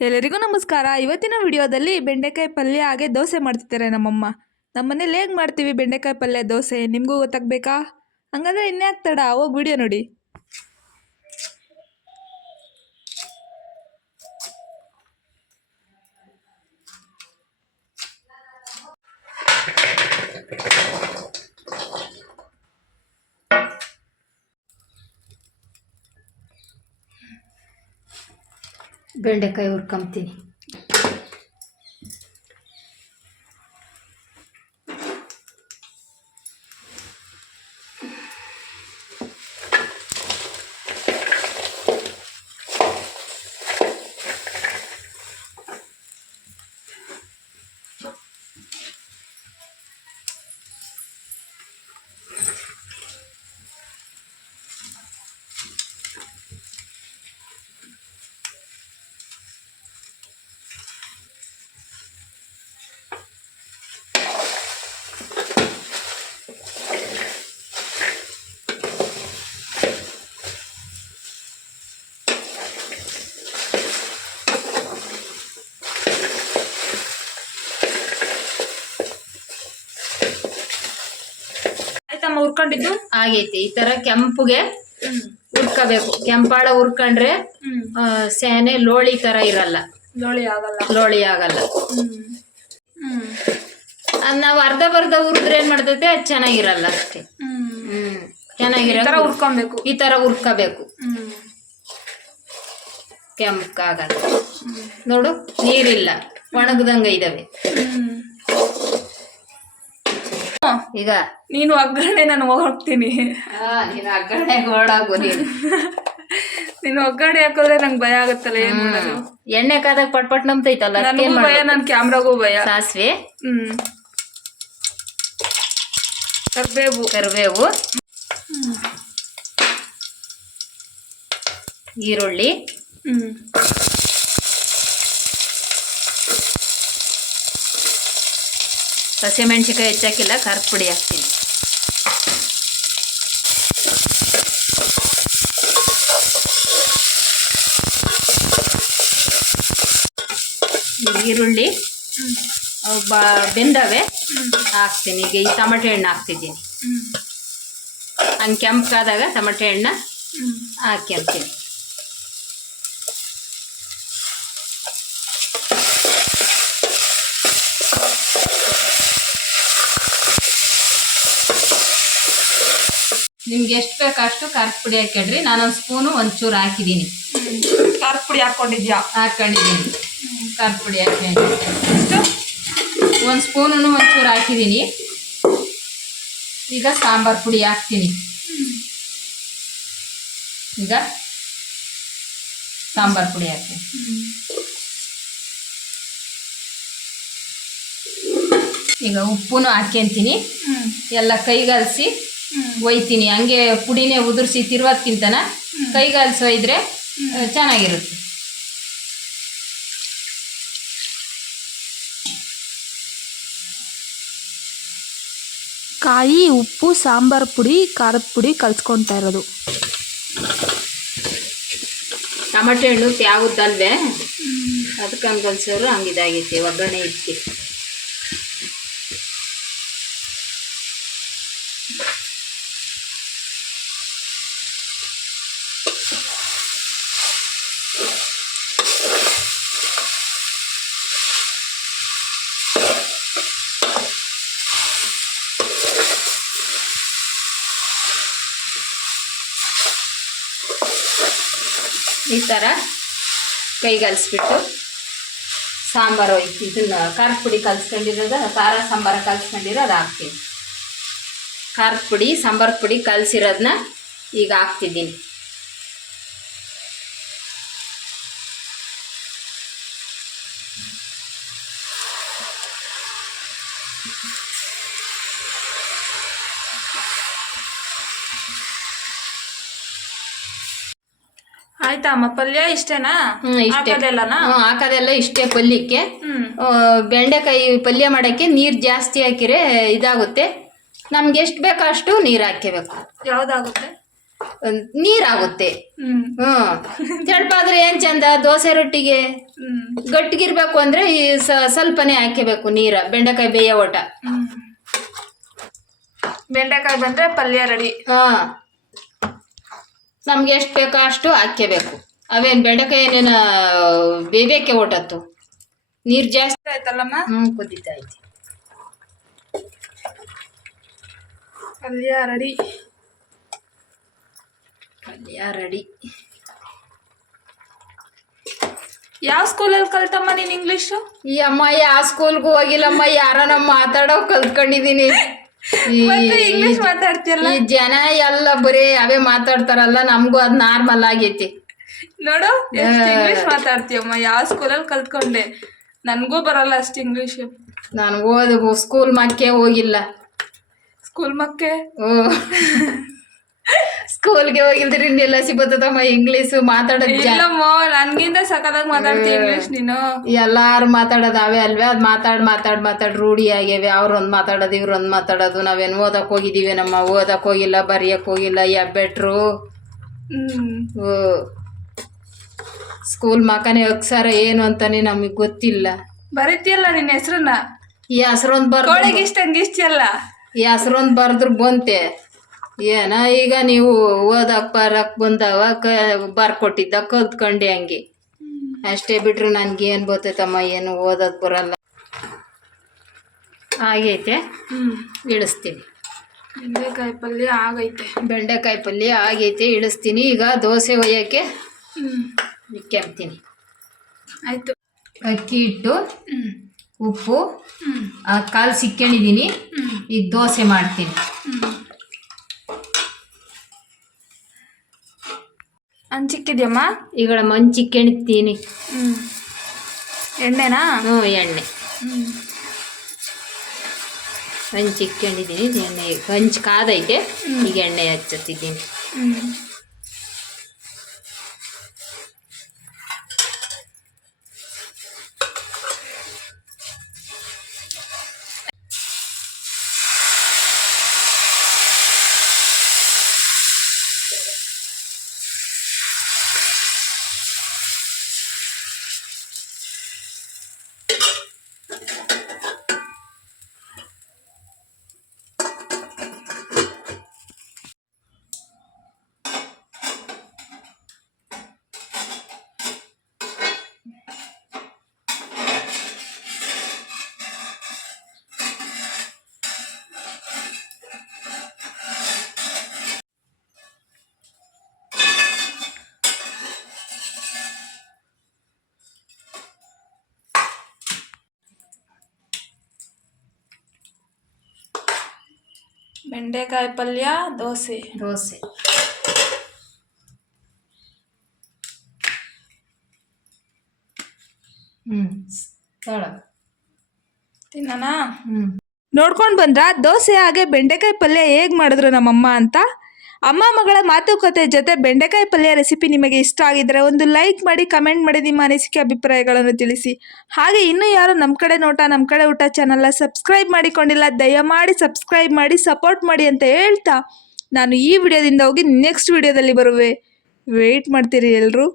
ಎಲ್ಲರಿಗೂ ನಮಸ್ಕಾರ. ಇವತ್ತಿನ ವಿಡಿಯೋದಲ್ಲಿ ಬೆಂಡೆಕಾಯಿ ಪಲ್ಯ ಹಾಗೆ ದೋಸೆ ಮಾಡ್ತಿದ್ದಾರೆ ನಮ್ಮಮ್ಮ. ನಮ್ಮ ಮನೇಲಿ ಹೇಗೆ ಮಾಡ್ತೀವಿ ಬೆಂಡೆಕಾಯಿ ಪಲ್ಯ, ದೋಸೆ? ನಿಮಗೂ ಗೊತ್ತಾಗಬೇಕಾ? ಹಂಗಂದ್ರೆ ಇನ್ಯಾಕ್ ತಡ, ಹೋಗಿ ವಿಡಿಯೋ ನೋಡಿ. ಬೆಂಡೆಕಾಯಿ ಹುರ್ಕೊಂತೀನಿ ಆಯ್ತಮ್ಮ ಹುರ್ಕೊಂಡಿದ್ದು ಆಗೈತಿ. ಈ ತರ ಕೆಂಪುಗೆ ಹುರ್ಕೋಬೇಕು ಕೆಂಪಾಳ ಹುರ್ಕೊಂಡ್ರೆ ಸೇನೆ ಲೋಳಿ ತರ ಇರಲ್ಲ. ಲೋಳಿ ಆಗಲ್ಲ. ಲೋಳಿ ಆಗಲ್ಲ. ಅದ್ ನಾವು ಅರ್ಧ ಬರ್ಧ ಹುರಿದ್ರೆ ಏನ್ ಮಾಡ್ತೈತೆ? ಅದು ಚೆನ್ನಾಗಿರಲ್ಲ ಅಷ್ಟೇ. ಹ್ಮ್. ಚೆನ್ನಾಗಿರ ಹುರ್ಕೊಬೇಕು ಈ ತರ ಹುರ್ಕೋಬೇಕು ಹ್ಮ್. ಕೆಂಪಕ್ಕಾಗಲ್ಲ ನೋಡು ನೀರಿಲ್ಲ. ಒಣಗದಂಗ ಇದಾವೆ. ಈಗ ನೀನು ಒಗ್ಗರಣೆ ನಾನು ಹೋಗ್ತೀನಿ. ನೀನು ಒಗ್ಗರಣೆ ಓಡಾಗು ನೀನು. ನೀನು ಒಗ್ಗರಣೆ ಹಾಕಿದ್ರೆ ನಂಗೆ ಭಯ ಆಗುತ್ತಲ್ಲ ಏನ್ ಮಾಡೋದು? ಎಣ್ಣೆ ಕಾದಾಗ ಪಟ್ ಪಟ್ ನಂಬ್ತೈತಲ್ಲ ನನಗೂ ಭಯ ನನ್ನ ಕ್ಯಾಮ್ರಾಗೂ ಭಯ. ಸಾಸಿವೆ ಹ್ಮ್. ಕರ್ಬೇವು. ಕರಿಬೇವು ಈರುಳ್ಳಿ ಹ್ಮ್. ಹಸಿಮೆಣ್ಸಿಕಾಯಿ ಹೆಚ್ಚಾಕಿಲ್ಲ ಖಾರದ ಪುಡಿ ಹಾಕ್ತೀನಿ. ಈರುಳ್ಳಿ ಬಾ ಬೆಂದವೆ ಹಾಕ್ತೀನಿ. ಈಗ ಈ ಟಮಟೆ ಹಣ್ಣು ಹಾಕ್ತಿದ್ದೀನಿ. ಹಂಗೆ ಕೆಂಪಾದಾಗ ಟಮಟೆ ಹಣ್ಣು ಹಾಕಿ ಹಾಕ್ಯಂತೀನಿ ನಿಮ್ಗೆ ಎಷ್ಟು ಬೇಕು ಅಷ್ಟು ಖಾರದ ಪುಡಿ ಹಾಕಿಡ್ರಿ ನಾನೊಂದು ಸ್ಪೂನು ಒಂಚೂರು ಹಾಕಿದ್ದೀನಿ ಖಾರದ ಪುಡಿ ಹಾಕೊಂಡಿದ್ಯಾ? ಹಾಕೊಂಡಿದ್ದೀನಿ ಖಾರದ ಪುಡಿ ಹಾಕಿ ಎಷ್ಟು ಒಂದು ಸ್ಪೂನು ಒಂಚೂರು ಹಾಕಿದ್ದೀನಿ ಈಗ ಸಾಂಬಾರು ಪುಡಿ ಹಾಕ್ತೀನಿ. ಈಗ ಸಾಂಬಾರು ಪುಡಿ ಹಾಕ್ತೀನಿ. ಈಗ ಉಪ್ಪು ಹಾಕ್ಯಂತೀನಿ. ಎಲ್ಲ ಕೈಗಲ್ಸಿ ಒಯ್ತೀನಿ. ಹಂಗೆ ಪುಡಿನೇ ಉದುರಿಸಿ ತಿರ್ವದ್ಕಿಂತನ ಕೈಗಾಲು ಒಯ್ದ್ರೆ ಆ, ಚೆನ್ನಾಗಿರುತ್ತೆ. ಕಾಯಿ ಉಪ್ಪು ಸಾಂಬಾರ್ ಪುಡಿ ಖಾರದ ಪುಡಿ ಕಲ್ಸ್ಕೊತಾ ಇರೋದು. ಟಮಟೆ ಹಣ್ಣು ತ್ಯಾವುದಲ್ವೇ ಅದಕ್ಕೆ ಹಂಗೆ ಕಲ್ಸೋರು ಹಂಗಿದಾಗೈತೆ ಒಗ್ಗರಣೆ ಇಟ್ಟು ಈ ಥರ ಕೈಗಲ್ಸ್ಬಿಟ್ಟು ಸಾಂಬಾರು ಇದನ್ನು ಖಾರದ ಪುಡಿ ಕಲ್ಸ್ಕೊಂಡಿರೋದು, ಖಾರ ಸಾಂಬಾರು ಕಲ್ಸ್ಕೊಂಡಿರೋ ಅದು ಹಾಕ್ತೀನಿ. ಖಾರದ ಪುಡಿ, ಸಾಂಬಾರು ಪುಡಿ ಕಲ್ಸಿರೋದನ್ನ ಈಗ ಹಾಕ್ತಿದ್ದೀನಿ. ಆಯ್ತಾ ಅಮ್ಮ ಪಲ್ಯ ಇಷ್ಟೇನಾ? ಹಾಕೋದೆಲ್ಲನಾ? ಹಾಕೋದೆಲ್ಲ ಇಷ್ಟೇ ಪಲ್ಯಕ್ಕೆ. ಬೆಂಡೆಕಾಯಿ ಪಲ್ಯ ಮಾಡೋಕ್ಕೆ ನೀರು ಜಾಸ್ತಿ ಹಾಕಿರೆ ಇದಾಗುತ್ತೆ. ನಮ್ಗೆ ಎಷ್ಟು ಬೇಕೋ ಅಷ್ಟು ನೀರು ಹಾಕಬೇಕು ಯಾವ್ದಾಗುತ್ತೆ? ನೀರಾಗುತ್ತೆ. ಹ್ಮ್. ತೆಳ್ಪಾದ್ರೆ ಏನ್ ಚಂದ? ದೋಸೆ ರೊಟ್ಟಿಗೆ. ಗಟ್ಟಿಗಿರ್ಬೇಕು ಅಂದ್ರೆ ಈ ಸ್ವಲ್ಪನೇ ಹಾಕಬೇಕು ನೀರ ಬೆಂಡೆಕಾಯಿ ಬೇಯ ಓಟ. ಬೆಂಡೆಕಾಯಿ ಬಂದ್ರೆ ಪಲ್ಯ ರೆಡಿ ಹಾ. ನಮ್ಗೆ ಎಷ್ಟು ಬೇಕೋ ಅಷ್ಟು ಹಾಕ್ಯಬೇಕು. ಅವೇನ್ ಬೆಂಡೆಕಾಯಿ ಏನೇನ ಬೇಬೇಕೆ ಓಟತ್ತು ನೀರು ಜಾಸ್ತಿ ಆಯ್ತಲ್ಲಮ್ಮ? ಹ್ಞೂ ಕುದೀತಾ ಐತಿ ಪಲ್ಯ ರೆಡಿ ಪಲ್ಯ ರೆಡಿ ಯಾವ ಸ್ಕೂಲಲ್ಲಿ ಕಲ್ತಮ್ಮ ನೀನು ಇಂಗ್ಲೀಷು ಈ ಅಮ್ಮ ಯಾವ ಸ್ಕೂಲ್ಗೂ ಹೋಗಿಲ್ಲಮ್ಮ ಯಾರ ನಮ್ಮ ಮಾತಾಡೋ ಮತ್ತೆ ಇಂಗ್ಲಿಷ್ ಮಾತಾಡ್ತಿರಲ್ಲ ಈ ಜನ ಎಲ್ಲ ಬರೀ ಅವೇ ಮಾತಾಡ್ತಾರಲ್ಲ ನಮಗೂ ಅದ್ ನಾರ್ಮಲ್ ಆಗೈತಿ. ನೋಡು ಎಷ್ಟು ಇಂಗ್ಲಿಷ್ ಮಾತಾಡ್ತೀಯಮ್ಮ ಯಾವ ಸ್ಕೂಲಲ್ಲಿ ಕಲ್ತ್ಕೊಂಡೆ? ನನಗೂ ಬರಲ್ಲ ಅಷ್ಟು ಇಂಗ್ಲಿಷ್ ನಾನು ಓದ್ ಸ್ಕೂಲ್ ಮಕ್ಕೆ ಹೋಗಿಲ್ಲ. ಸ್ಕೂಲ್ ಮಕ್ಕೆ? ಓ. ಸ್ಕೂಲ್ಗೆ ಹೋಗಿಲ್ದ್ರಿ ಎಲ್ಲ ಸಿಗುತ್ತದಮ್ಮ ಇಂಗ್ಲೀಷ್ ಮಾತಾಡೋದ್ ಇಲ್ಲಮ್ಮ ನನ್ಗಿಂತ ಸಕದಾಗ ಮಾತಾಡ್ತೀಯ ಇಂಗ್ಲಿಷ್ ನೀನು. ಎಲ್ಲಾರು ಮಾತಾಡೋದು ಅವೇ ಅಲ್ವೇ? ಅದ್ ಮಾತಾಡ್ ಮಾತಾಡ್ ಮಾತಾಡ್ ರೂಢಿ ಆಗ್ಯಾವೆ. ಅವ್ರೊಂದ್ ಮಾತಾಡೋದು ಇವ್ರೊಂದ್ ಮಾತಾಡೋದು. ನಾವೇನು ಓದಕ್ ಹೋಗಿದೀವಿ ನಮ್ಮ ಓದಕ್ ಹೋಗಿಲ್ಲ ಬರೆಯಕ್ ಹೋಗಿಲ್ಲ ಎಬ್ಬೆಟ್ರು ಹ್ಮ್. ಸ್ಕೂಲ್ ಮಕನೇ ಅಕ್ಷರ ಏನು ಅಂತಾನೆ ನಮಗೆ ಗೊತ್ತಿಲ್ಲ. ಬರೀತಿಯಲ್ಲ ನಿನ್ನ ಹೆಸ್ರನ್ನ? ಈ ಹೆಸರೊಂದು ಬರ್ ಕೋಳಿಗೆ ಇಷ್ಟ ಹಂಗಿಷ್ಟಿಯಲ್ಲ ಈ ಹಸ್ರೊಂದ್ ಬರ್ದ್ರು ಬಂತೆ. ಏನ? ಈಗ ನೀವು ಓದಕ್ ಬರಕ್ ಬಂದವ ಕ ಬರ್ಕೊಟ್ಟಿದ್ದ ಕಲ್ತ್ಕೊಂಡೆ ಹಂಗೆ. ಅಷ್ಟೇ ಬಿಟ್ರೆ ನನ್ಗೆ ಏನು ಬರ್ತೈತಮ್ಮ ಏನು ಓದೋದ್ ಬರಲ್ಲ. ಆಗೈತೆ. ಹ್ಮ್. ಇಳಿಸ್ತೀನಿ. ಬೆಂಡೆಕಾಯಿ ಪಲ್ಯ ಆಗೈತೆ. ಬೆಂಡೆಕಾಯಿ ಪಲ್ಯ ಆಗೈತೆ ಇಳಿಸ್ತೀನಿ. ಈಗ ದೋಸೆ ಒಯ್ಯೋಕ್ಕೆ ಹ್ಮ್. ಆಯಿತು. ಅಕ್ಕಿ ಇಟ್ಟು ಉಪ್ಪು ಕಾಲು ಸಿಕ್ಕೊಂಡಿದ್ದೀನಿ ಈಗ ದೋಸೆ ಮಾಡ್ತೀನಿ. ಹಂಚಿಕ್ಕಿದ್ಯಮ್ಮ? ಈಗ ಮಂಚಿಕ್ಕೊಂಡಿದ್ದೀನಿ ಹ್ಮ್. ಎಣ್ಣೆನಾ? ಹ್ಞೂ ಎಣ್ಣೆ. ಹ್ಮ್. ಹಂಚಿಕ್ಕೊಂಡಿದ್ದೀನಿ ಎಣ್ಣೆ. ಹಂಚ್ ಕಾದೈತೆ ಈಗ ಎಣ್ಣೆ ಹಚ್ಚತ್ತಿದ್ದೀನಿ. ಬೆಂಡೆಕಾಯಿ ಪಲ್ಯ ದೋಸೆ. ದೋಸೆ. ಹ್ಞೂ ತಳ ತಿನ್ನೋಣ ಹ್ಞೂ ನೋಡ್ಕೊಂಡು ಬಂದ್ರ? ದೋಸೆ ಹಾಗೆ ಬೆಂಡೆಕಾಯಿ ಪಲ್ಯ ಹೇಗೆ ಮಾಡಿದ್ರು ನಮ್ಮಮ್ಮ ಅಂತ? ಅಮ್ಮ ಮಗಳ ಮಾತುಕತೆ ಜೊತೆ ಬೆಂಡೆಕಾಯಿ ಪಲ್ಯ ರೆಸಿಪಿ ನಿಮಗೆ ಇಷ್ಟ ಆಗಿದ್ರೆ ಒಂದು ಲೈಕ್ ಮಾಡಿ ಕಮೆಂಟ್ ಮಾಡಿ ನಿಮ್ಮ ಅನಿಸಿಕೆ ಅಭಿಪ್ರಾಯಗಳನ್ನು ತಿಳಿಸಿ. ಹಾಗೆ ಇನ್ನೂ ಯಾರು ನಮ್ಮ ಕಡೆ ನೋಟ ನಮ್ಮ ಕಡೆ ಊಟ ಚಾನಲ್ನ ಸಬ್ಸ್ಕ್ರೈಬ್ ಮಾಡಿಕೊಂಡಿಲ್ಲ, ದಯಮಾಡಿ ಸಬ್ಸ್ಕ್ರೈಬ್ ಮಾಡಿ ಸಪೋರ್ಟ್ ಮಾಡಿ ಅಂತ ಹೇಳ್ತಾ ನಾನು ಈ ವಿಡಿಯೋದಿಂದ ಹೋಗಿ ನೆಕ್ಸ್ಟ್ ವಿಡಿಯೋದಲ್ಲಿ ಬರುವೆ. ವೆಯ್ಟ್ ಮಾಡ್ತೀರಿ ಎಲ್ಲರೂ